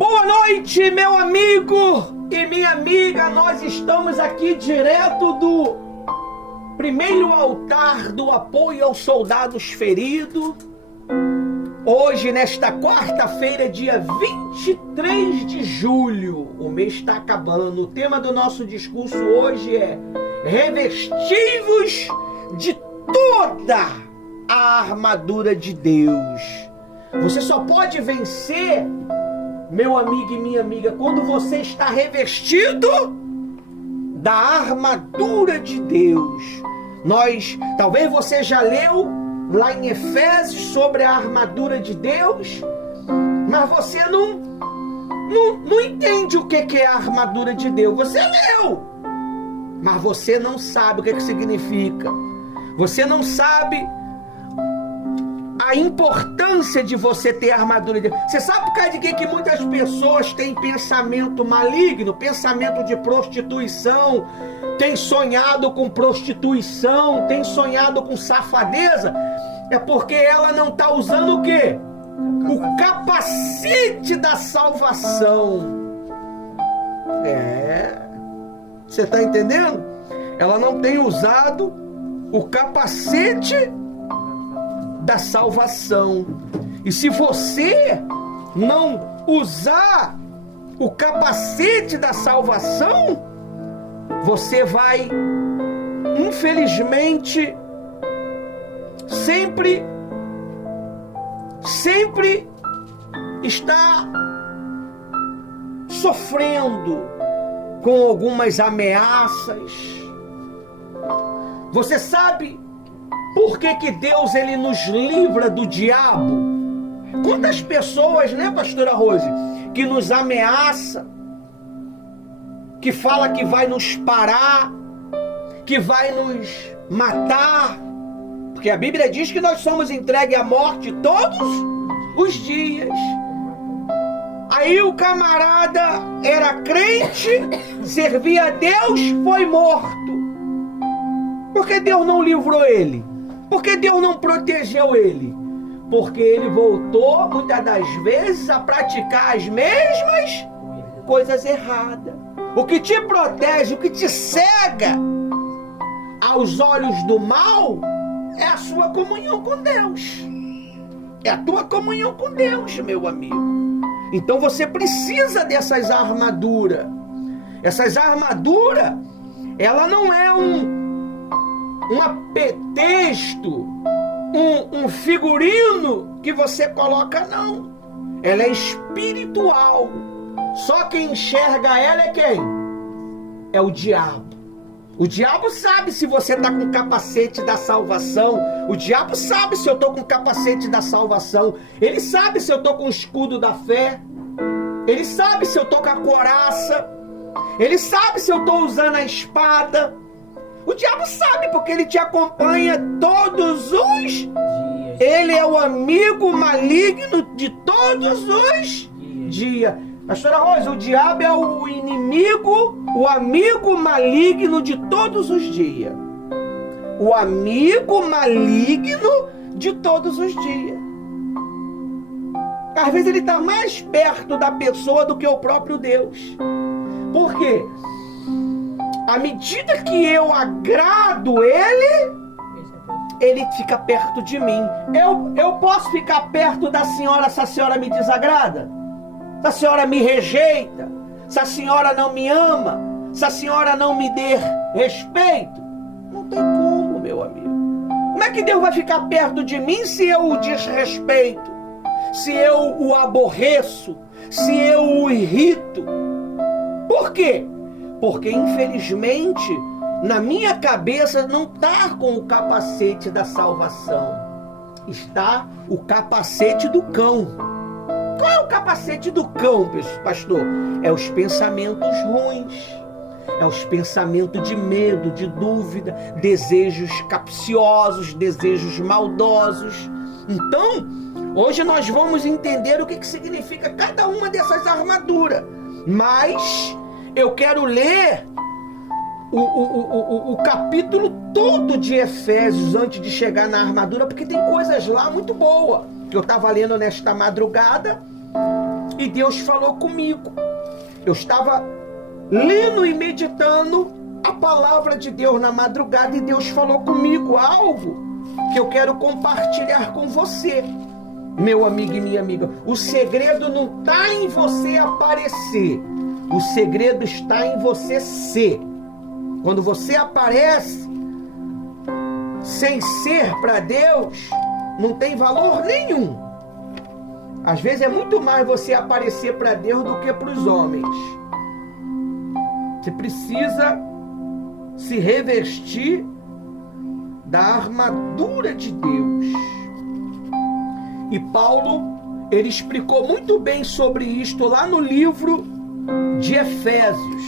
Boa noite, meu amigo e minha amiga. Nós estamos aqui direto do primeiro altar do apoio aos soldados feridos. Hoje, nesta quarta-feira, dia 23 de julho, o mês está acabando. O tema do nosso discurso hoje é revestivos de toda a armadura de Deus. Você só pode vencer, meu amigo e minha amiga, quando você está revestido da armadura de Deus. Talvez você já leu lá em Efésios sobre a armadura de Deus, mas você não entende o que é a armadura de Deus. Você leu, mas você não sabe o que significa. Você não sabe a importância de você ter a armadura de Deus. Você sabe por causa de que muitas pessoas têm pensamento maligno, pensamento de prostituição, tem sonhado com prostituição, tem sonhado com safadeza? É porque ela não está usando o quê? O capacete da salvação. Você está entendendo? Ela não tem usado o capacete da salvação. E se você não usar o capacete da salvação, você vai, infelizmente, sempre estar sofrendo com algumas ameaças. Você sabe por que Deus ele nos livra do diabo? Quantas pessoas, né, pastora Rose, que nos ameaça, que fala que vai nos parar, que vai nos matar, porque a Bíblia diz que nós somos entregues à morte todos os dias. Aí o camarada era crente, servia a Deus, foi morto. Por que Deus não livrou ele? Por que Deus não protegeu ele? Porque ele voltou, muitas das vezes, a praticar as mesmas coisas erradas. O que te protege, o que te cega aos olhos do mal, é a sua comunhão com Deus. É a tua comunhão com Deus, meu amigo. Então você precisa dessas armaduras. Essas armaduras, ela não é um apetexto, um figurino que você coloca, não. Ela é espiritual. Só quem enxerga ela é quem? É o diabo. O diabo sabe se você está com o capacete da salvação. O diabo sabe se eu estou com o capacete da salvação. Ele sabe se eu estou com o escudo da fé. Ele sabe se eu estou com a couraça. Ele sabe se eu estou usando a espada. O diabo sabe porque ele te acompanha todos os dias. Ele é o amigo maligno de todos os dias. Pastora Rosa, o diabo é o inimigo, o amigo maligno de todos os dias. O amigo maligno de todos os dias. Às vezes ele está mais perto da pessoa do que o próprio Deus. Por quê? À medida que eu agrado ele fica perto de mim. Eu posso ficar perto da senhora se a senhora me desagrada? Se a senhora me rejeita? Se a senhora não me ama? Se a senhora não me der respeito? Não tem como, meu amigo. Como é que Deus vai ficar perto de mim se eu o desrespeito? Se eu o aborreço? Se eu o irrito? Por quê? Porque, infelizmente, na minha cabeça não está com o capacete da salvação. Está o capacete do cão. Qual é o capacete do cão, pastor? É os pensamentos ruins. É os pensamentos de medo, de dúvida, desejos capciosos, desejos maldosos. Então, hoje nós vamos entender o que significa cada uma dessas armaduras. Mas eu quero ler o capítulo todo de Efésios antes de chegar na armadura, porque tem coisas lá muito boas que eu estava lendo nesta madrugada E Deus falou comigo. Eu estava lendo e meditando a palavra de Deus na madrugada e Deus falou comigo algo que eu quero compartilhar com você, meu amigo e minha amiga. O segredo não está em você aparecer, o segredo está em você ser. Quando você aparece sem ser para Deus, não tem valor nenhum. Às vezes é muito mais você aparecer para Deus do que para os homens. Você precisa se revestir da armadura de Deus. E Paulo, ele explicou muito bem sobre isto lá no livro de Efésios.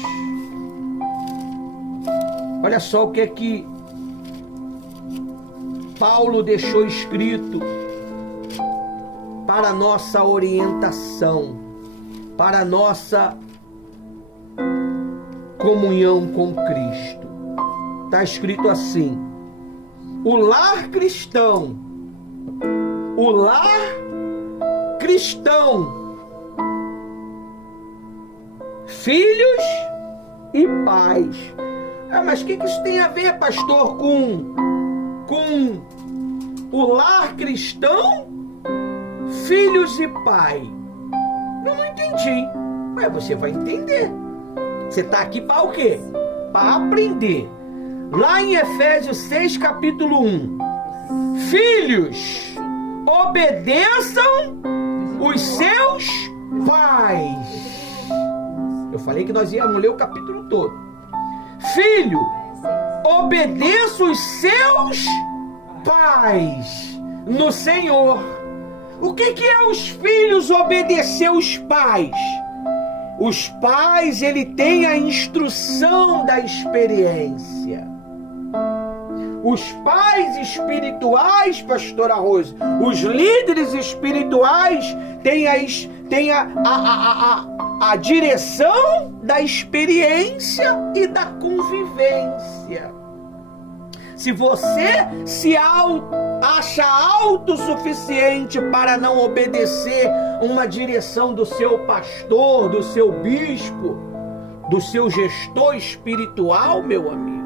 Olha só o que é que Paulo deixou escrito para a nossa orientação, para a nossa comunhão com Cristo. Está escrito assim: o lar cristão, filhos e pais. Mas o que isso tem a ver, pastor, com o lar cristão, filhos e pai? Eu não entendi. Mas você vai entender. Você está aqui para o quê? Para aprender. Lá em Efésios 6, capítulo 1. Filhos, obedeçam os seus pais. Eu falei que nós íamos ler o capítulo todo. Filho, obedeça os seus pais no Senhor. O que é os filhos obedecer os pais? Os pais, ele tem a instrução da experiência. Os pais espirituais, pastora Rose, os líderes espirituais têm a direção da experiência e da convivência. Se você se acha autossuficiente para não obedecer uma direção do seu pastor, do seu bispo, do seu gestor espiritual, meu amigo,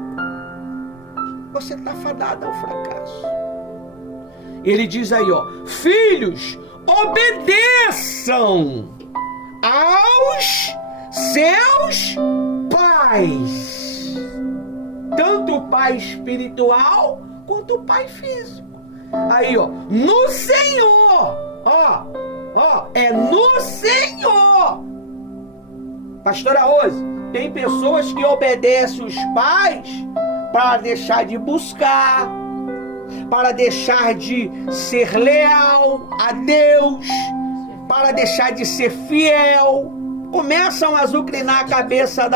você está fadado ao fracasso. Ele diz aí, filhos, obedeçam aos seus pais. Tanto o pai espiritual quanto o pai físico. Aí, no Senhor. É no Senhor. Pastora Rose, tem pessoas que obedecem os pais para deixar de buscar, para deixar de ser leal a Deus, para deixar de ser fiel. Começam a azucrinar a cabeça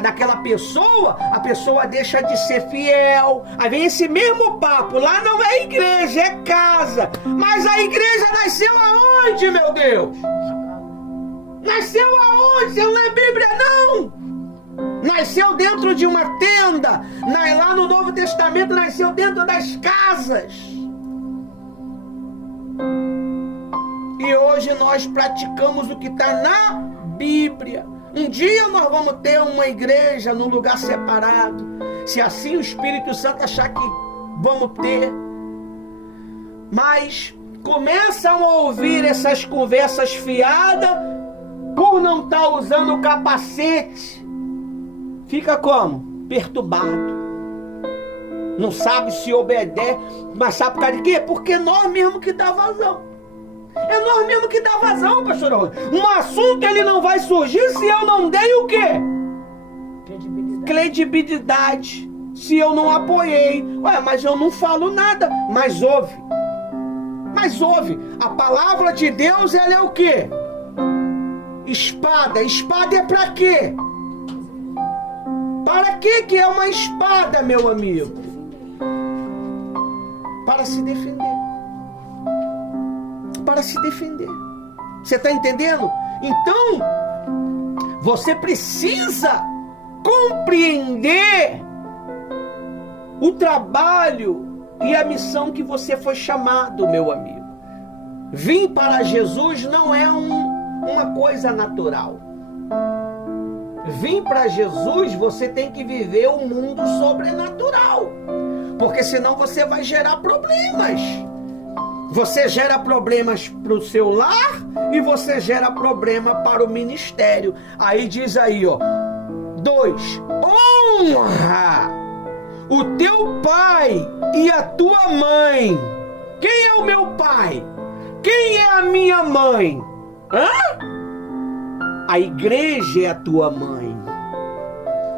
daquela pessoa, a pessoa deixa de ser fiel. Aí vem esse mesmo papo, lá não é igreja, é casa. Mas a igreja nasceu aonde, meu Deus? Nasceu aonde? Você não lê Bíblia, não? Nasceu dentro de uma tenda. Lá no Novo Testamento nasceu dentro das casas. E hoje nós praticamos o que está na Bíblia. Um dia nós vamos ter uma igreja num lugar separado, se assim o Espírito Santo achar que vamos ter. Mas começam a ouvir essas conversas fiadas por não estar usando o capacete. Fica como? Perturbado. Não sabe se obedece, mas sabe por causa de quê? Porque nós mesmo que dá vazão. É nós mesmo que dá vazão, pastor Rose. Um assunto ele não vai surgir se eu não dei o quê? Credibilidade. Se eu não apoiei. Mas eu não falo nada. Mas ouve. A palavra de Deus, ela é o quê? Espada. Espada é para quê? Para que é uma espada, meu amigo? Para se defender. Para se defender. Você está entendendo? Então, você precisa compreender o trabalho e a missão que você foi chamado, meu amigo. Vir para Jesus não é uma coisa natural. Vir para Jesus, você tem que viver o mundo sobrenatural. Porque senão você vai gerar problemas. Você gera problemas para o seu lar e você gera problema para o ministério. Aí diz aí, ó. 2. Honra o teu pai e a tua mãe. Quem é o meu pai? Quem é a minha mãe? A igreja é a tua mãe.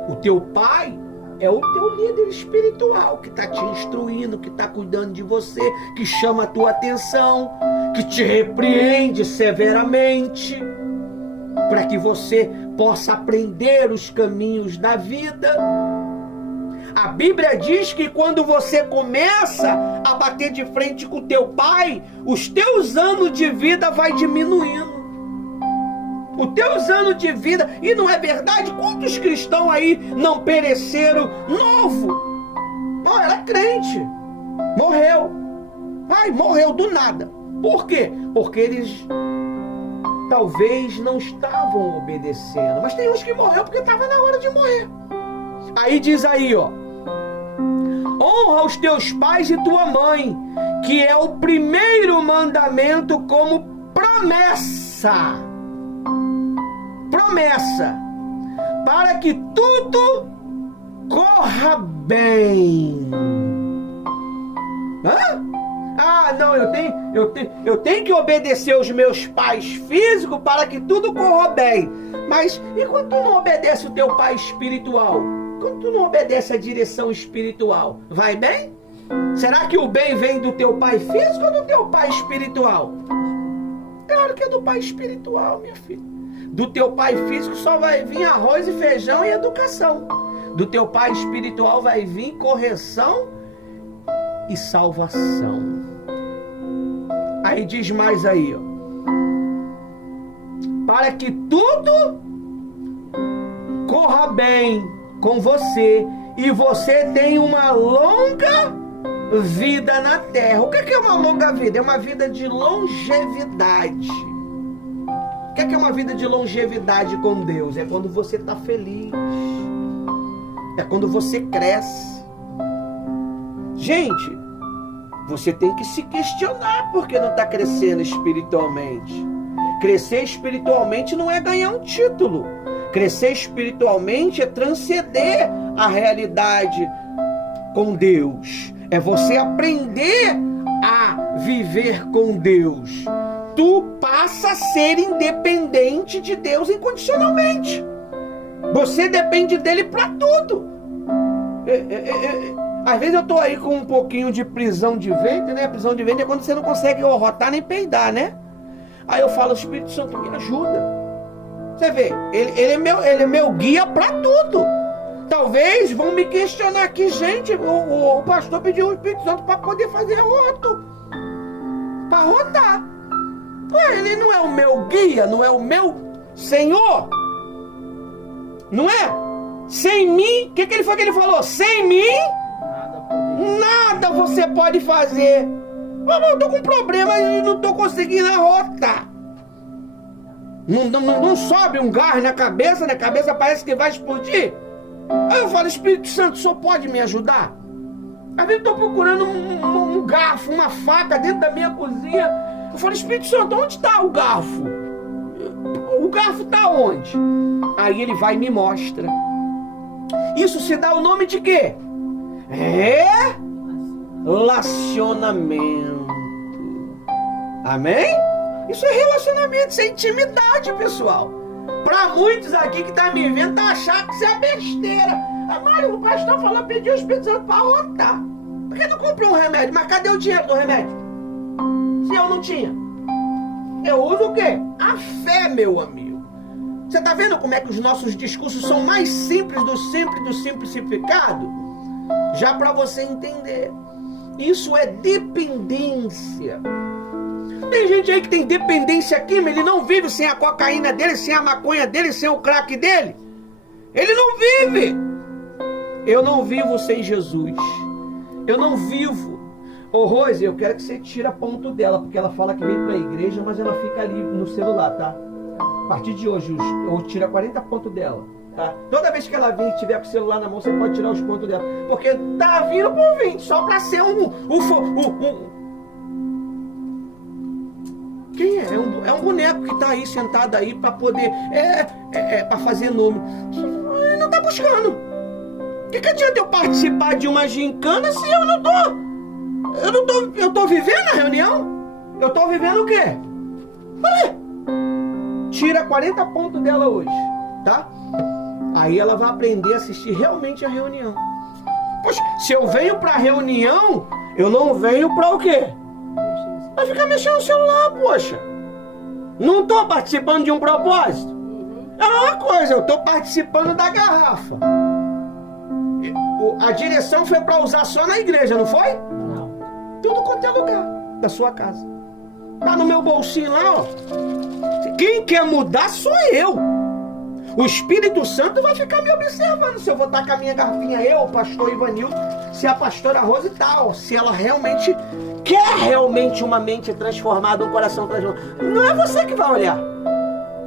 O teu pai é o teu líder espiritual, que está te instruindo, que está cuidando de você, que chama a tua atenção, que te repreende severamente, para que você possa aprender os caminhos da vida. A Bíblia diz que quando você começa a bater de frente com o teu pai, os teus anos de vida vai diminuindo. Os teus anos de vida, e não é verdade? Quantos cristãos aí não pereceram novo? Era crente, morreu. Morreu do nada. Por quê? Porque eles talvez não estavam obedecendo. Mas tem uns que morreu porque estava na hora de morrer. Aí diz aí, ó. Honra os teus pais e tua mãe, que é o primeiro mandamento como promessa. Promessa. Para que tudo corra bem. Não, eu tenho que obedecer os meus pais físicos para que tudo corra bem. Mas e quando tu não obedece o teu pai espiritual? Quando tu não obedece a direção espiritual, vai bem? Será que o bem vem do teu pai físico ou do teu pai espiritual? Claro que é do pai espiritual, minha filha. Do teu pai físico só vai vir arroz e feijão e educação. Do teu pai espiritual vai vir correção e salvação. Aí diz mais aí, ó. Para que tudo corra bem com você e você tenha uma longa vida na terra. O que é uma longa vida? É uma vida de longevidade. O que é uma vida de longevidade com Deus? É quando você está feliz. É quando você cresce. Gente, você tem que se questionar porque não está crescendo espiritualmente. Crescer espiritualmente não é ganhar um título. Crescer espiritualmente é transcender a realidade com Deus. É você aprender a viver com Deus. Tu passa a ser independente de Deus incondicionalmente. Você depende dele para tudo. Às vezes eu tô aí com um pouquinho de prisão de ventre, né? Prisão de ventre é quando você não consegue rotar nem peidar, né? Aí eu falo, Espírito Santo, me ajuda. Você vê, ele é meu guia para tudo. Talvez vão me questionar aqui, gente, o pastor pediu o Espírito Santo para poder fazer roto. Para rotar. Ele não é o meu guia, não é o meu Senhor. Não é? Sem mim, o que ele foi que ele falou? Sem mim, nada você pode fazer. Eu tô com problema e não tô conseguindo arrotar. Não sobe um gás na cabeça parece que vai explodir. Aí eu falo, Espírito Santo, o senhor pode me ajudar? Às vezes eu tô procurando um garfo, uma faca dentro da minha cozinha. Eu falo, Espírito Santo, onde está o garfo? O garfo está onde? Aí ele vai e me mostra. Isso se dá o nome de quê? Relacionamento. Amém? Isso é relacionamento, isso é intimidade, pessoal. Para muitos aqui que tá me vendo, tá achando que isso é besteira. Mário, o pastor falou, pediu o Espírito Santo para rotar. Por que não comprou um remédio? Mas cadê o dinheiro do remédio? Se eu não tinha. Eu uso o quê? A fé, meu amigo. Você tá vendo como é que os nossos discursos são mais simples do simplificado? Já para você entender. Isso é dependência. Tem gente aí que tem dependência química, ele não vive sem a cocaína dele, sem a maconha dele, sem o crack dele. Ele não vive. Eu não vivo sem Jesus. Eu não vivo. Ô Rose, eu quero que você tire a ponto dela, porque ela fala que vem pra igreja, mas ela fica ali no celular, tá? A partir de hoje, ou tira 40 pontos dela, tá? Toda vez que ela vir e tiver com o celular na mão, você pode tirar os pontos dela. Porque tá vindo por vir, só pra ser quem é? É um boneco que tá aí, sentado aí, pra poder, pra fazer nome. Não tá buscando. O que adianta eu participar de uma gincana se eu não tô... Eu tô vivendo a reunião? Eu tô vivendo o quê? Olha, tira 40 pontos dela hoje, tá? Aí ela vai aprender a assistir realmente a reunião. Poxa, se eu venho pra reunião, eu não venho pra o quê? Vai ficar mexendo no celular, poxa. Não tô participando de um propósito. É uma coisa, eu tô participando da garrafa. A direção foi pra usar só na igreja, não foi? Não. Tudo quanto é lugar da sua casa. Tá no meu bolsinho lá, ó. Quem quer mudar sou eu. O Espírito Santo vai ficar me observando se eu vou estar com a minha garrafinha, eu, o pastor Ivanildo, se a pastora Rose e tal, se ela realmente quer realmente uma mente transformada, um coração transformado. Não é você que vai olhar.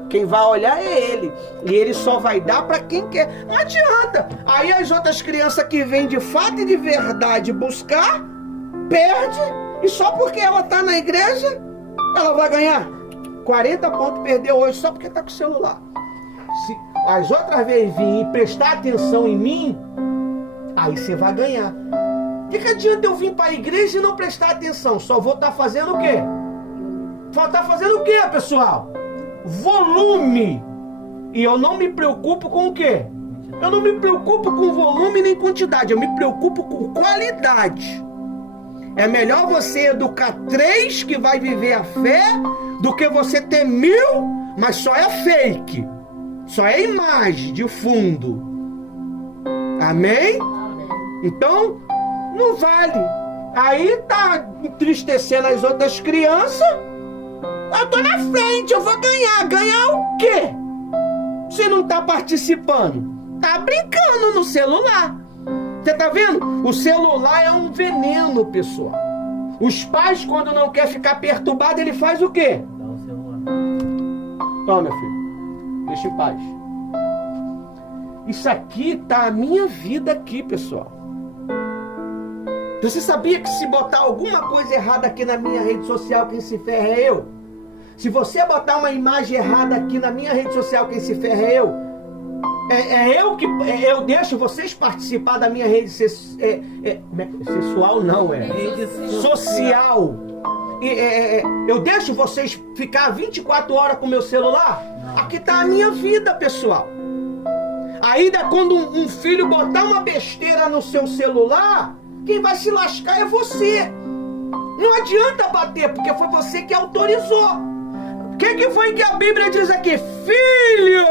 Quem vai olhar é ele. E ele só vai dar para quem quer. Não adianta. Aí as outras crianças que vêm de fato e de verdade buscar, perde. E só porque ela tá na igreja, ela vai ganhar 40 pontos, perdeu hoje só porque tá com o celular. Se as outras vezes vir e prestar atenção em mim, aí você vai ganhar. O que adianta eu vir para a igreja e não prestar atenção? Só vou estar fazendo o quê? Vou estar fazendo o quê, pessoal? Volume. E eu não me preocupo com o quê? Eu não me preocupo com volume nem quantidade. Eu me preocupo com qualidade. É melhor você educar 3 que vai viver a fé do que você ter 1000, mas só é fake. Só é imagem de fundo. Amém? Então, não vale. Aí tá entristecendo as outras crianças. Eu tô na frente, eu vou ganhar. Ganhar o quê? Você não tá participando. Tá brincando no celular. Você tá vendo? O celular é um veneno, pessoal. Os pais, quando não quer ficar perturbado, ele faz o quê? Dá o celular. Toma, meu filho. Deixa em paz. Isso aqui tá a minha vida aqui, pessoal. Você sabia que se botar alguma coisa errada aqui na minha rede social, quem se ferra é eu? Se você botar uma imagem errada aqui na minha rede social, quem se ferra é eu? Eu deixo vocês participar da minha rede sexual, não rede social. Eu deixo vocês ficar 24 horas com o meu celular? Aqui tá a minha vida, pessoal. Ainda quando um filho botar uma besteira no seu celular, quem vai se lascar é você. Não adianta bater, porque foi você que autorizou. O que foi que a Bíblia diz aqui? Filhos,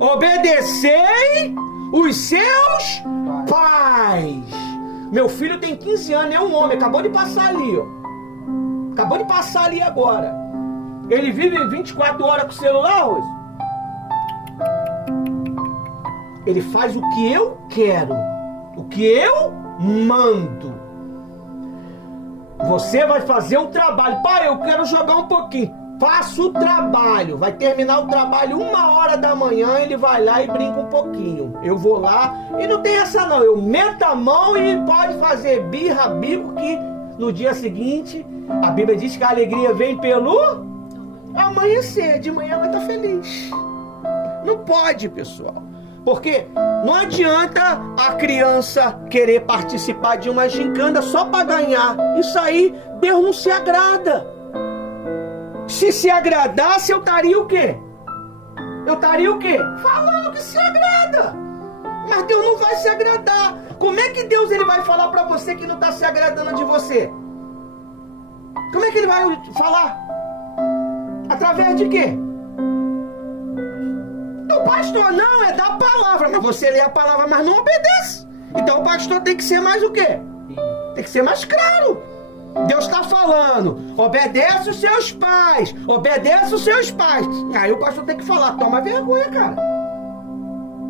obedecei os seus pais. Meu filho tem 15 anos, é um homem, acabou de passar ali, ó. Acabou de passar ali agora. Ele vive 24 horas com o celular, Rose? Ele faz o que eu quero, o que eu mando. Você vai fazer um trabalho. Pai, eu quero jogar um pouquinho. Faça o trabalho. Vai terminar o trabalho 1h da manhã, ele vai lá e brinca um pouquinho. Eu vou lá e não tem essa não. Eu meto a mão e pode fazer birra, bico, que no dia seguinte, a Bíblia diz que a alegria vem pelo amanhecer. De manhã vai estar feliz. Não pode, pessoal. Porque não adianta a criança querer participar de uma gincana só para ganhar. Isso aí, Deus não se agrada. Se agradasse, eu estaria o quê? Eu estaria o quê? Falando que se agrada. Mas Deus não vai se agradar. Como é que Deus ele vai falar para você que não está se agradando de você? Como é que ele vai falar? Através de quê? O pastor não, é da palavra. Mas você lê a palavra, mas não obedece. Então o pastor tem que ser mais o quê? Tem que ser mais claro. Deus está falando, obedece os seus pais. Obedece os seus pais. Aí o pastor tem que falar, toma vergonha, cara.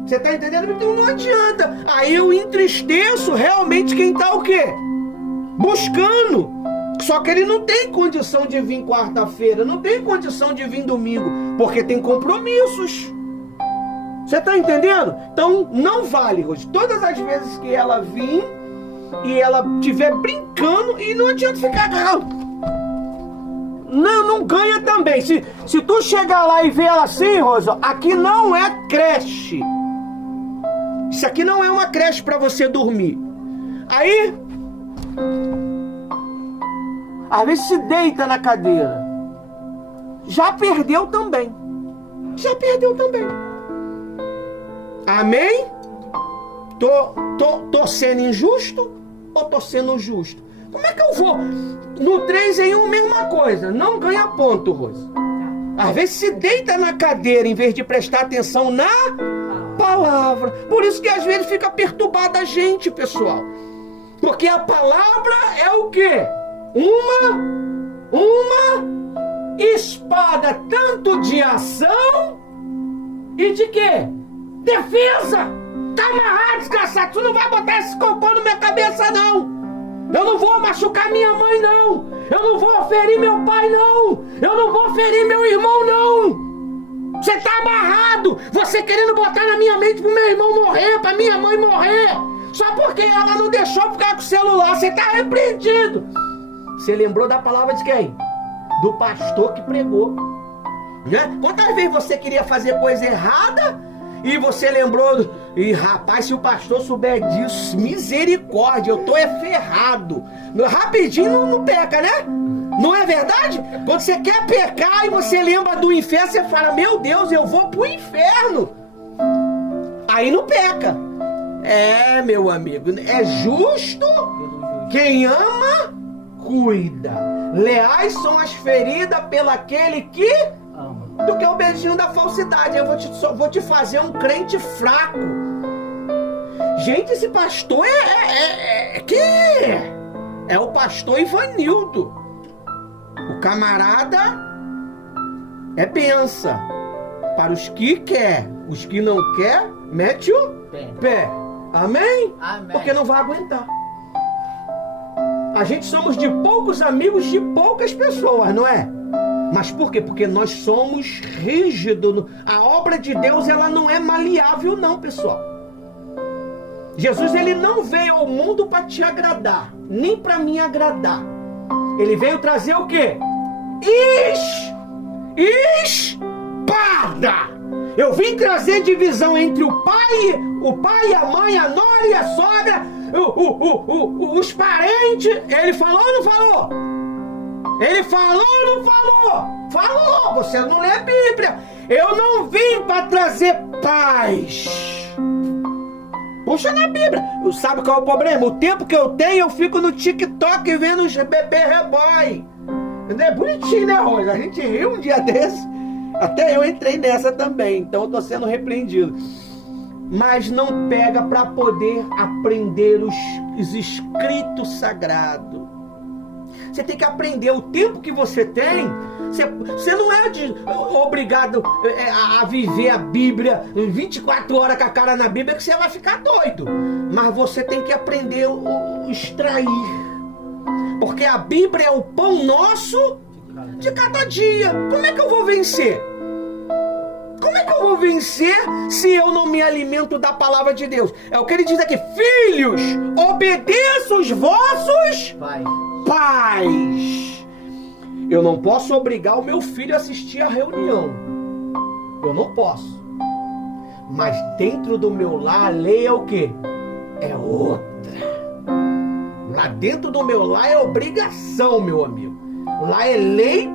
Você está entendendo? Então não adianta. Aí eu entristeço realmente quem está o quê? buscando. Só que ele não tem condição de vir quarta-feira, não tem condição de vir domingo, porque tem compromissos. Você está entendendo? Então não vale, Rose. Todas as vezes que ela vir e ela estiver brincando, e não adianta ficar... Não ganha também. Se tu chegar lá e ver ela assim, Rosa, aqui não é creche. Isso aqui não é uma creche para você dormir. Aí, às vezes se deita na cadeira. Já perdeu também. Já perdeu também. Amém? Tô sendo injusto ou tô sendo justo? Como é que eu vou? No 3 em 1, mesma coisa. Não ganha ponto, Rosa. Às vezes se deita na cadeira em vez de prestar atenção na palavra. Por isso que às vezes fica perturbada a gente, pessoal. Porque a palavra é o quê? Uma espada tanto de ação e de quê? Defesa! Tá amarrado, desgraçado. Tu não vai botar esse cocô na minha cabeça, não. Eu não vou machucar minha mãe, não. Eu não vou ferir meu pai, não. Eu não vou ferir meu irmão, não. Você tá amarrado. Você querendo botar na minha mente pro meu irmão morrer, pra minha mãe morrer. Só porque ela não deixou ficar com o celular. Você tá repreendido. Você lembrou da palavra de quem? Do pastor que pregou. Né? Quantas vezes você queria fazer coisa errada e você lembrou... E rapaz, se o pastor souber disso, misericórdia, eu tô ferrado. Rapidinho não peca, né? Não é verdade? Quando você quer pecar e você lembra do inferno, você fala, meu Deus, eu vou pro inferno. Aí não peca. É, meu amigo, é justo. Quem ama, cuida. Leais são as feridas pelo aquele que ama. Do que o beijinho da falsidade. Eu vou te fazer um crente fraco. Gente, esse pastor é o pastor Ivanildo. O camarada é benção. Para os que quer, os que não quer, mete o pé. Amém? Amém? Porque não vai aguentar. A gente somos de poucos amigos, de poucas pessoas, não é? Mas por quê? Porque nós somos rígidos. A obra de Deus, ela não é maleável, não, pessoal. Jesus, ele não veio ao mundo para te agradar, nem para me agradar. Ele veio trazer o quê? Espada! Eu vim trazer divisão entre o pai, a mãe, a nora e a sogra, os parentes. Ele falou ou não falou? Ele falou ou não falou? Falou! Você não lê a Bíblia. Eu não vim para trazer paz. Puxa na Bíblia. Sabe qual é o problema? O tempo que eu tenho, eu fico no TikTok vendo os bebê reboy. É bonitinho, né, Rosa? A gente riu um dia desse. Até eu entrei nessa também. Então eu tô sendo repreendido. Mas não pega para poder aprender os escritos sagrados. Você tem que aprender. O tempo que você tem, você não é obrigado a viver a Bíblia 24 horas com a cara na Bíblia, que você vai ficar doido. Mas você tem que aprender a extrair. Porque a Bíblia é o pão nosso de cada dia. Como é que eu vou vencer? Como é que eu vou vencer se eu não me alimento da palavra de Deus? É o que ele diz aqui. Filhos, obedeçam os vossos pais. Eu não posso obrigar o meu filho a assistir a reunião. Eu não posso. Mas dentro do meu lar, a lei é o quê? É outra. Lá dentro do meu lar é obrigação, meu amigo. Lá é lei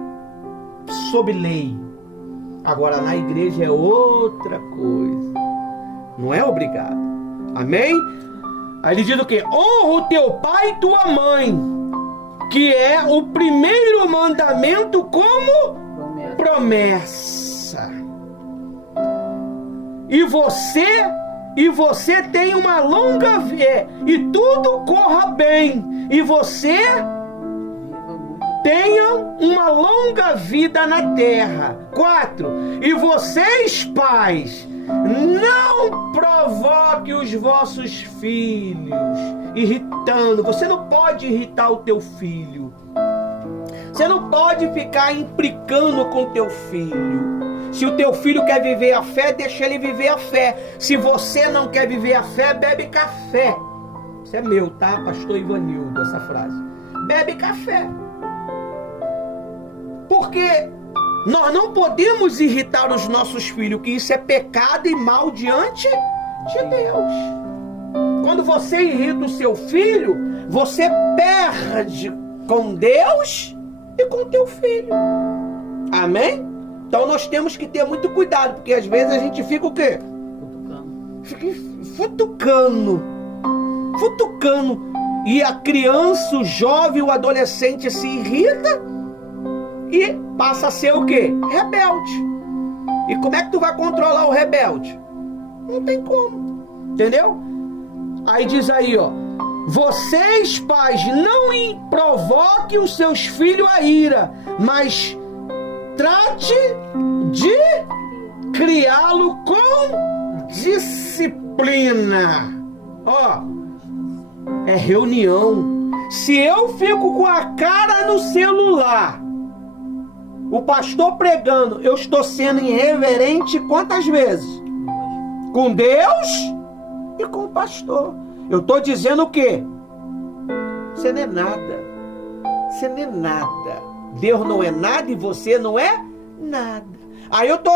sobre lei. Agora na igreja é outra coisa. Não é obrigado. Amém? Aí ele diz o quê? Honra o teu pai e tua mãe, que é o primeiro mandamento como promessa. E você tem uma longa vida, e tudo corra bem, e você tenha uma longa vida na terra. 4. E vocês, pais, Não provoque os vossos filhos, irritando. Você não pode irritar o teu filho. Você não pode ficar implicando com o teu filho. Se o teu filho quer viver a fé, deixa ele viver a fé. Se você não quer viver a fé, bebe café. Isso é meu, tá? Pastor Ivanildo, essa frase. Bebe café. Porque nós não podemos irritar os nossos filhos, que isso é pecado e mal diante de Deus. Quando você irrita o seu filho, você perde com Deus e com o teu filho. Amém? Então nós temos que ter muito cuidado, porque às vezes a gente fica o quê? Fica futucando. E a criança, o jovem, o adolescente se irrita e passa a ser o quê? Rebelde. E como é que tu vai controlar o rebelde? Não tem como. Entendeu? Aí diz aí, ó. Vocês, pais, não provoquem os seus filhos a ira, mas trate de criá-lo com disciplina. Ó, é reunião. Se eu fico com a cara no celular, o pastor pregando, eu estou sendo irreverente quantas vezes? Com Deus e com o pastor. Eu estou dizendo o quê? Você não é nada. Você não é nada. Deus não é nada e você não é nada. Aí eu tô...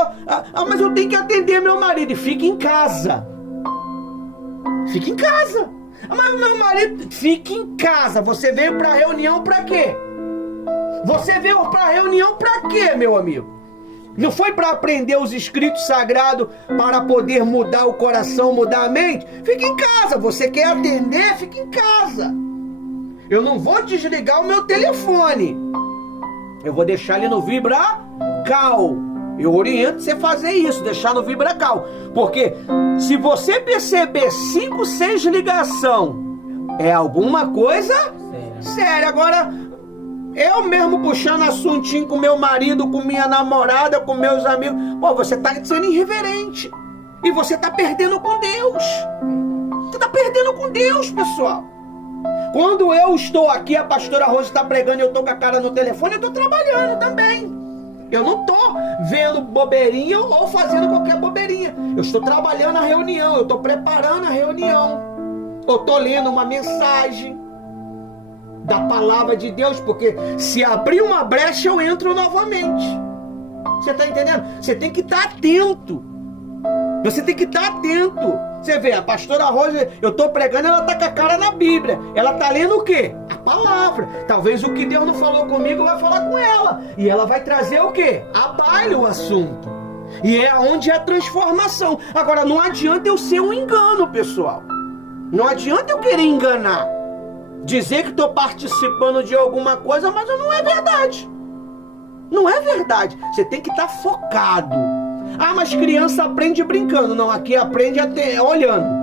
mas eu tenho que atender meu marido. E fica em casa. Fica em casa. Mas meu marido... Fica em casa. Você veio para a reunião para quê? Você veio para a reunião para quê, meu amigo? Não foi para aprender os escritos sagrados para poder mudar o coração, mudar a mente? Fica em casa. Você quer atender? Fica em casa. Eu não vou desligar o meu telefone. Eu vou deixar ele no vibracal. Eu oriento você a fazer isso, deixar no vibracal. Porque se você perceber 5, 6 ligação, é alguma coisa séria. Agora, eu mesmo puxando assuntinho com meu marido, com minha namorada, com meus amigos. Pô, você tá sendo irreverente. E você tá perdendo com Deus. Você tá perdendo com Deus, pessoal. Quando eu estou aqui, a pastora Rose está pregando e eu estou com a cara no telefone, eu estou trabalhando também. Eu não estou vendo bobeirinha ou fazendo qualquer bobeirinha. Eu estou trabalhando a reunião, eu estou preparando a reunião. Eu estou lendo uma mensagem da palavra de Deus, porque se abrir uma brecha, eu entro novamente. Você está entendendo? Você tem que estar atento. Você tem que estar atento. Você vê, a pastora Rosa, eu estou pregando, ela está com a cara na Bíblia. Ela está lendo o quê? A palavra. Talvez o que Deus não falou comigo, vai falar com ela. E ela vai trazer o quê? A baile o assunto. E é onde é a transformação. Agora, não adianta eu ser um engano, pessoal. Não adianta eu querer enganar. Dizer que estou participando de alguma coisa, mas não é verdade. Não é verdade. Você tem que estar focado. Ah, mas criança aprende brincando. Não, aqui aprende até olhando.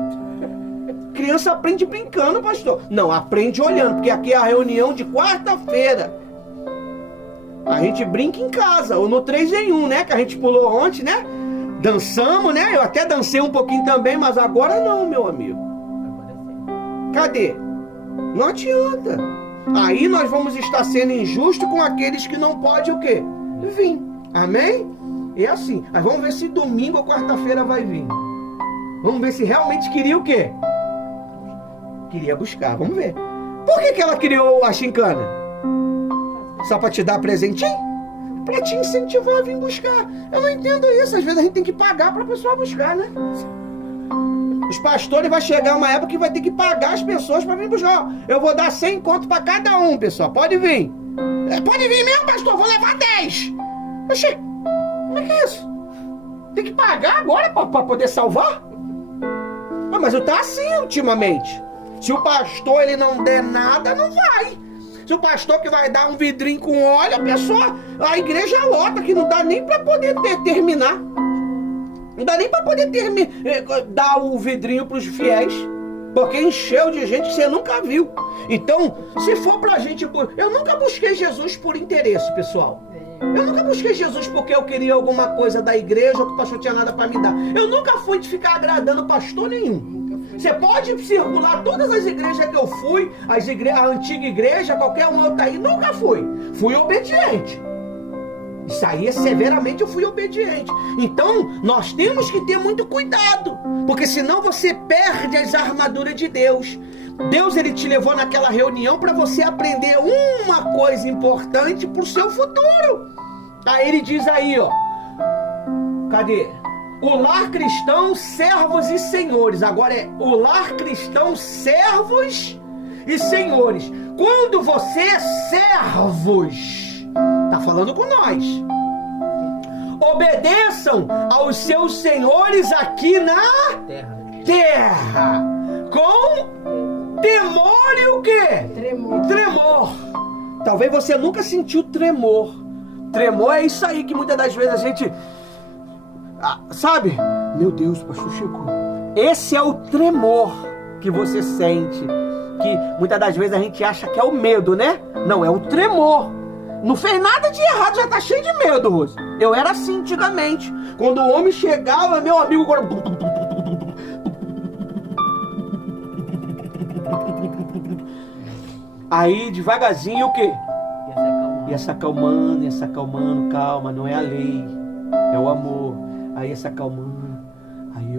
Criança aprende brincando, pastor. Não, aprende olhando, porque aqui é a reunião de quarta-feira. A gente brinca em casa, ou no 3 em 1, né? Que a gente pulou ontem, né? Dançamos, né? Eu até dancei um pouquinho também, mas agora não, meu amigo. Cadê? Não adianta. Aí nós vamos estar sendo injustos com aqueles que não podem o quê? Vir. Amém? É assim. Mas vamos ver se domingo ou quarta-feira vai vir. Vamos ver se realmente queria o quê? Queria buscar. Vamos ver. Por que ela criou a gincana? Só para te dar presentinho? Para te incentivar a vir buscar. Eu não entendo isso. Às vezes a gente tem que pagar para a pessoa buscar, né? Os pastores vai chegar uma época que vai ter que pagar as pessoas para vir buscar. Eu vou dar 100 conto para cada um, pessoal. Pode vir. Pode vir mesmo, pastor. Vou levar 10. Oxê, como é que é isso? Tem que pagar agora para poder salvar? Ah, mas eu tô assim ultimamente. Se o pastor ele não der nada, não vai. Se o pastor que vai dar um vidrinho com óleo, a pessoa, a igreja lota, que não dá nem para poder terminar. Não dá nem para poder dar o vidrinho para os fiéis. Porque encheu de gente que você nunca viu. Então, se for pra gente... Eu nunca busquei Jesus por interesse, pessoal. Eu nunca busquei Jesus porque eu queria alguma coisa da igreja ou que o pastor tinha nada para me dar. Eu nunca fui de ficar agradando pastor nenhum. Você pode circular todas as igrejas que eu fui, a antiga igreja, qualquer uma outra aí, nunca fui. Fui obediente. Isso aí, severamente, eu fui obediente. Então, nós temos que ter muito cuidado, porque senão você perde as armaduras de Deus. Deus, ele te levou naquela reunião para você aprender uma coisa importante para o seu futuro. Aí ele diz aí, ó, cadê? O lar cristão, servos e senhores. Agora é o lar cristão, servos e senhores. Quando você é servos, tá falando com nós. Obedeçam aos seus senhores aqui na terra. Com temor e o quê? Tremor. Talvez você nunca sentiu tremor. Tremor é isso aí que muitas das vezes a gente... sabe? Meu Deus, o pastor chegou. Esse é o tremor que você sente. Que muitas das vezes a gente acha que é o medo, né? Não, é o tremor. Não fez nada de errado, já tá cheio de medo, Rose. Eu era assim antigamente. Quando o homem chegava, meu amigo... Aí, devagarzinho, o quê? Ia se acalmando, calma, não é a lei, é o amor. Aí ia se acalmando, aí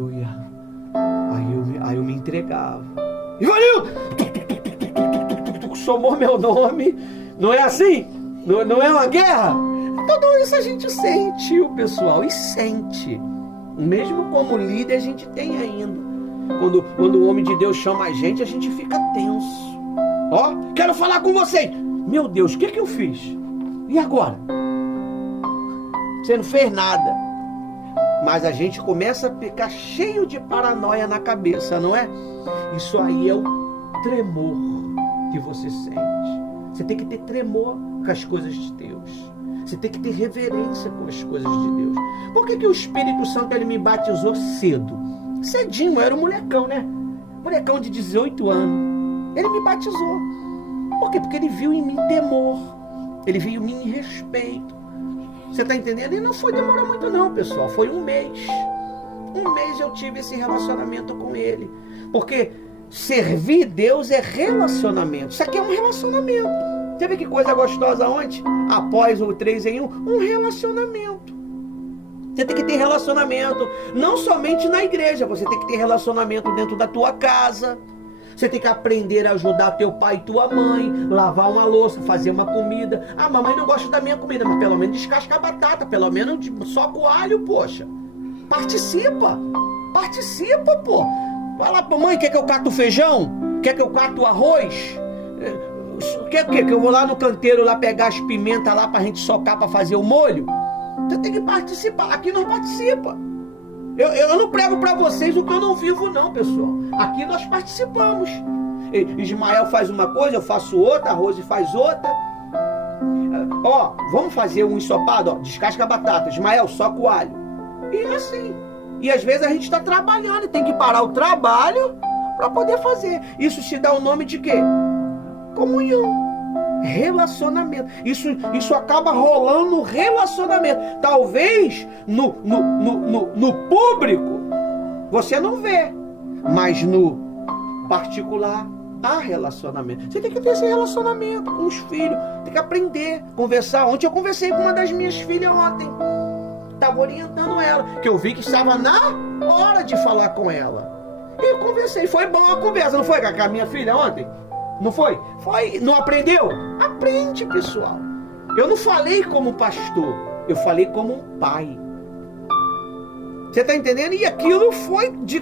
eu me entregava. Ivanildo! Somou meu nome, não é assim? Não é uma guerra? Tudo isso a gente sentiu, pessoal, e sente. Mesmo como líder, a gente tem ainda. Quando o homem de Deus chama a gente fica tenso. Ó, quero falar com vocês. Meu Deus, o que eu fiz? E agora? Você não fez nada. Mas a gente começa a ficar cheio de paranoia na cabeça, não é? Isso aí é o tremor que você sente. Você tem que ter tremor com as coisas de Deus. Você tem que ter reverência com as coisas de Deus. Por que o Espírito Santo ele me batizou cedo? Cedinho, eu era um molecão, né? Molecão de 18 anos. Ele me batizou. Por quê? Porque ele viu em mim temor. Ele viu em mim respeito. Você está entendendo? E não foi demorar muito não, pessoal. Foi um mês. Um mês eu tive esse relacionamento com ele. Porque servir Deus é relacionamento. Isso aqui é um relacionamento. Você vê que coisa gostosa ontem? Após o 3 em 1, um relacionamento. Você tem que ter relacionamento. Não somente na igreja. Você tem que ter relacionamento dentro da tua casa. Você tem que aprender a ajudar teu pai e tua mãe, lavar uma louça, fazer uma comida. Ah, mamãe não gosta da minha comida, mas pelo menos descasca a batata, pelo menos só com alho, poxa. Participa, pô. Vai lá, mãe, quer que eu cato o feijão? Quer que eu cato o arroz? Quer que eu vou lá no canteiro lá pegar as pimentas lá pra gente socar pra fazer o molho? Você tem que participar. Aqui não participa. Eu não prego para vocês o que eu não vivo não, pessoal. Aqui nós participamos. Ismael faz uma coisa, eu faço outra, a Rose faz outra. Ó, vamos fazer um ensopado, ó, descasca a batata. Ismael, soca o alho. E é assim. E às vezes a gente está trabalhando e tem que parar o trabalho para poder fazer. Isso se dá o nome de quê? Comunhão. Relacionamento. Isso acaba rolando no relacionamento. Talvez no público você não vê, mas no particular há relacionamento. Você tem que ter esse relacionamento com os filhos, tem que aprender, conversar. Ontem eu conversei com uma das minhas filhas ontem. Estava orientando ela, que eu vi que estava na hora de falar com ela. E eu conversei, foi boa a conversa, não foi com a minha filha ontem? Não foi? Foi. Não aprendeu? Aprende, pessoal. Eu não falei como pastor, eu falei como um pai. Você está entendendo? E aquilo foi de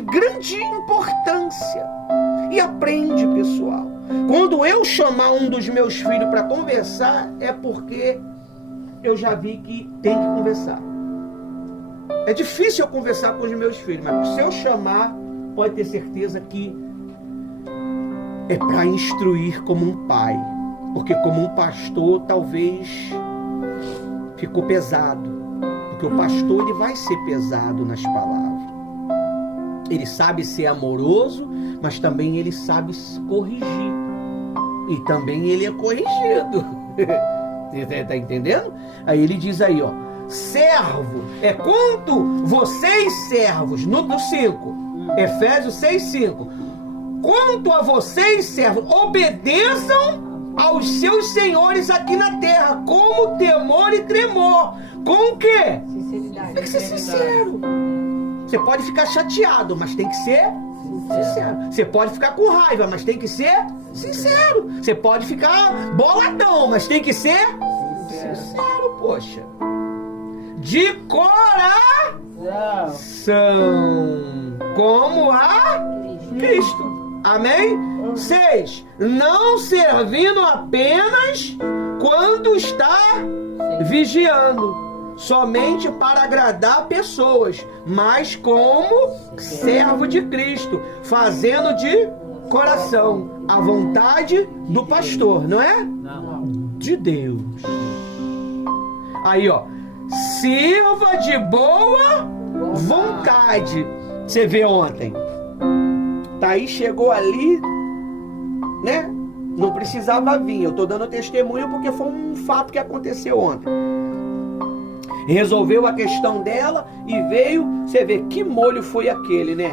grande importância. E aprende, pessoal. Quando eu chamar um dos meus filhos para conversar, é porque eu já vi que tem que conversar. É difícil eu conversar com os meus filhos, mas se eu chamar, pode ter certeza que é para instruir como um pai. Porque como um pastor, talvez ficou pesado. Porque o pastor ele vai ser pesado nas palavras. Ele sabe ser amoroso, mas também ele sabe corrigir. E também ele é corrigido. Você tá entendendo? Aí ele diz aí, ó, servo, quanto vocês servos, no 5, Efésios 6:5, quanto a vocês servos, obedeçam aos seus senhores aqui na terra, com temor e tremor. Com o quê? Sinceridade. Tem que ser sincero. Você pode ficar chateado, mas tem que ser sincero. Você pode ficar com raiva, mas tem que ser sincero. Você pode ficar boladão, mas tem que ser sincero, poxa. De coração, como a Cristo. Amém? 6. Não servindo apenas quando está vigiando, somente para agradar pessoas, mas como servo de Cristo, fazendo de coração a vontade do pastor, não é? Não. De Deus. Aí, ó, sirva de boa vontade. Você vê ontem, Thaís chegou ali, né? Não precisava vir. Eu tô dando testemunho porque foi um fato que aconteceu ontem. Resolveu a questão dela e veio. Você vê que molho foi aquele, né?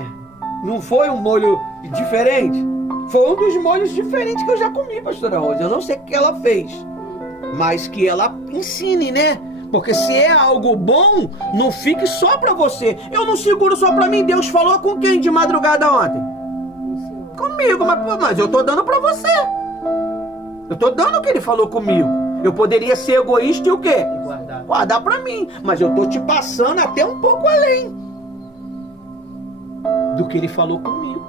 Não foi um molho diferente? Foi um dos molhos diferentes que eu já comi, pastora Rosa. Eu não sei o que ela fez, mas que ela ensine, né? Porque se é algo bom, não fique só pra você. Eu não seguro só pra mim. Deus falou com quem de madrugada ontem? Comigo, mas eu tô dando pra você. Eu tô dando o que ele falou comigo. Eu poderia ser egoísta e o quê? Guardar pra mim. Mas eu tô te passando até um pouco além do que ele falou comigo.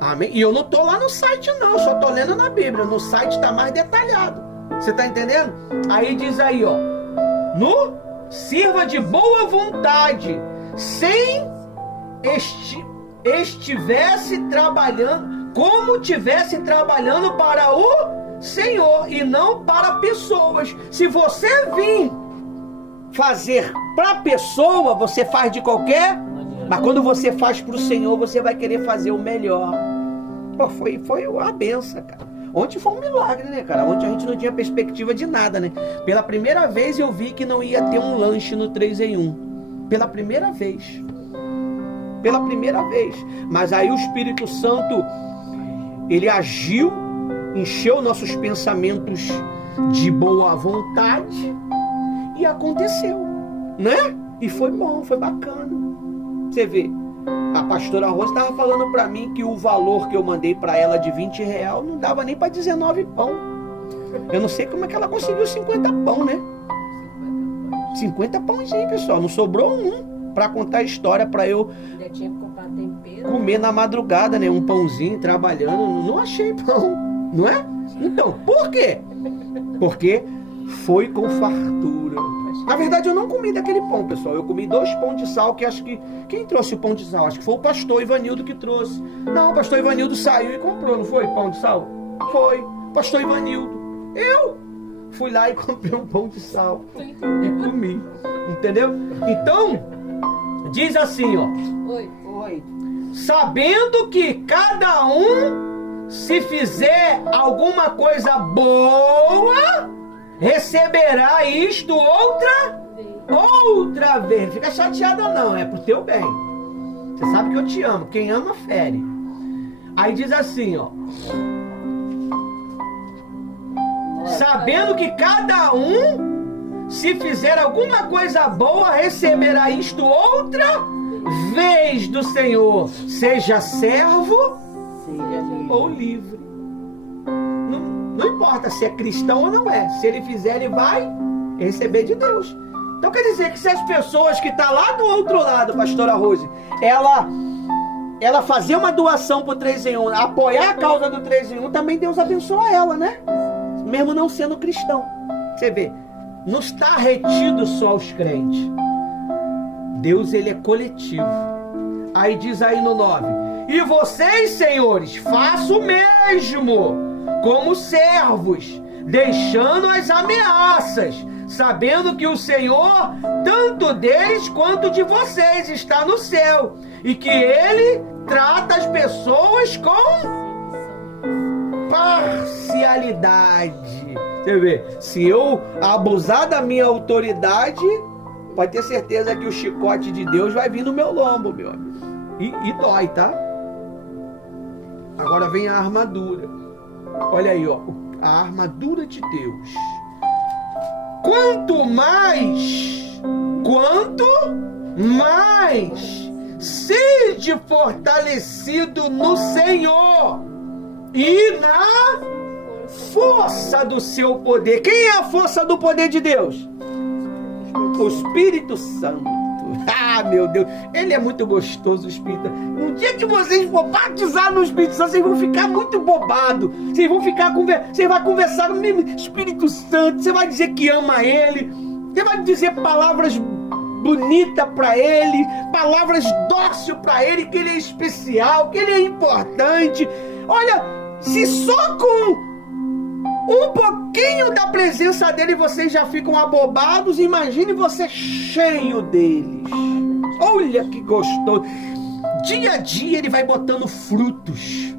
Amém? E eu não tô lá no site não, eu só tô lendo na Bíblia. No site tá mais detalhado. Você tá entendendo? Aí diz aí, ó, sirva de boa vontade, sem estivesse trabalhando, como tivesse trabalhando para o Senhor e não para pessoas. Se você vir fazer para pessoa, você faz de qualquer, mas quando você faz para o Senhor, você vai querer fazer o melhor. Pô, foi uma benção, cara. Ontem foi um milagre, né, cara? Ontem a gente não tinha perspectiva de nada, né? Pela primeira vez eu vi que não ia ter um lanche no 3 em 1. Pela primeira vez. Pela primeira vez. Mas aí o Espírito Santo, ele agiu, encheu nossos pensamentos de boa vontade e aconteceu, né? E foi bom, foi bacana. Você vê, a pastora Rosa estava falando para mim que o valor que eu mandei para ela de R$20 não dava nem para 19 pão. Eu não sei como é que ela conseguiu 50 pão, né? 50 pãozinhos, pessoal. Não sobrou um para contar a história para eu comer na madrugada, né? Um pãozinho trabalhando. Não achei pão, não é? Então, por quê? Porque foi com fartura. Na verdade, eu não comi daquele pão, pessoal. Eu comi 2 pães de sal, que acho que... Quem trouxe o pão de sal? Acho que foi o pastor Ivanildo que trouxe. Não, o pastor Ivanildo saiu e comprou, não foi? Pão de sal? Foi. Pastor Ivanildo. Eu fui lá e comprei um pão de sal e comi. Entendeu? Então, diz assim, ó. Oi. Sabendo que cada um, se fizer alguma coisa boa, receberá isto outra vez. Não fica chateada não, é pro teu bem. Você sabe que eu te amo. Quem ama, fere. Aí diz assim, ó. Sabendo que cada um, se fizer alguma coisa boa, receberá isto outra vez do Senhor. Seja servo ou livre. Não importa se é cristão ou não é. Se ele fizer, ele vai receber de Deus. Então quer dizer que se as pessoas que estão lá do outro lado, pastora Rose, ela fazer uma doação pro 3 em 1, apoiar a causa do 3 em 1, também Deus abençoa ela, né? Mesmo não sendo cristão. Você vê, não está retido só aos crentes. Deus, ele é coletivo. Aí diz aí no 9: e vocês, senhores, façam o mesmo, como servos, deixando as ameaças, sabendo que o Senhor, tanto deles quanto de vocês, está no céu, e que ele trata as pessoas com parcialidade. Você vê, se eu abusar da minha autoridade, pode ter certeza que o chicote de Deus vai vir no meu lombo, meu amigo. E dói, tá? Agora vem a armadura. Olha aí, ó, a armadura de Deus. Quanto mais sede fortalecido no Senhor e na força do seu poder. Quem é a força do poder de Deus? O Espírito Santo. Ah, meu Deus, ele é muito gostoso, o Espírito. No dia que vocês for batizar no Espírito Santo, vocês vão ficar muito bobados. Vocês vão ficar você vai conversar com o Espírito Santo, você vai dizer que ama ele, você vai dizer palavras bonitas para ele, palavras dóceis para ele, que ele é especial, que ele é importante. Olha, se só com um pouquinho da presença dele vocês já ficam abobados, imagine você cheio deles. Olha que gostoso. Dia a dia ele vai botando frutos,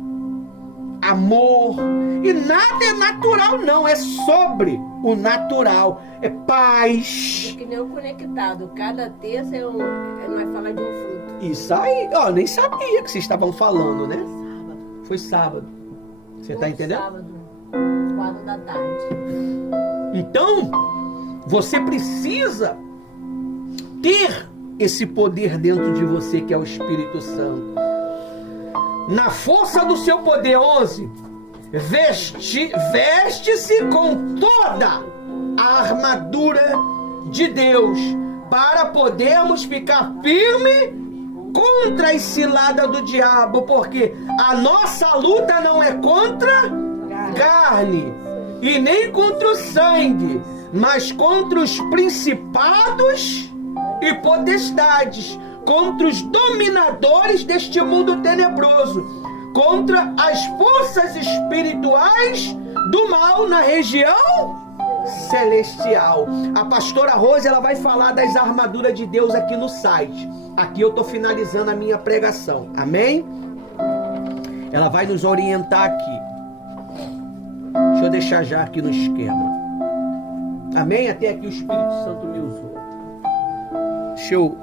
amor, e nada é natural não, é sobre o natural, é paz. É que nem o conectado, cada terça não vai falar de um fruto. Isso aí, ó, nem sabia que vocês estavam falando, né? Sábado. Foi sábado. Você tá entendendo? Sábado, 4 da tarde. Então, você precisa ter esse poder dentro de você, que é o Espírito Santo. Na força do seu poder, 11, veste-se com toda a armadura de Deus, para podermos ficar firme contra as ciladas do diabo, porque a nossa luta não é contra carne e nem contra o sangue, mas contra os principados e potestades, contra os dominadores deste mundo tenebroso, contra as forças espirituais do mal na região celestial. A pastora Rose, ela vai falar das armaduras de Deus aqui no site. Aqui eu estou finalizando a minha pregação, amém? Ela vai nos orientar aqui. Deixa eu deixar já aqui no esquema, amém? Até aqui o Espírito Santo me usou. Deixa eu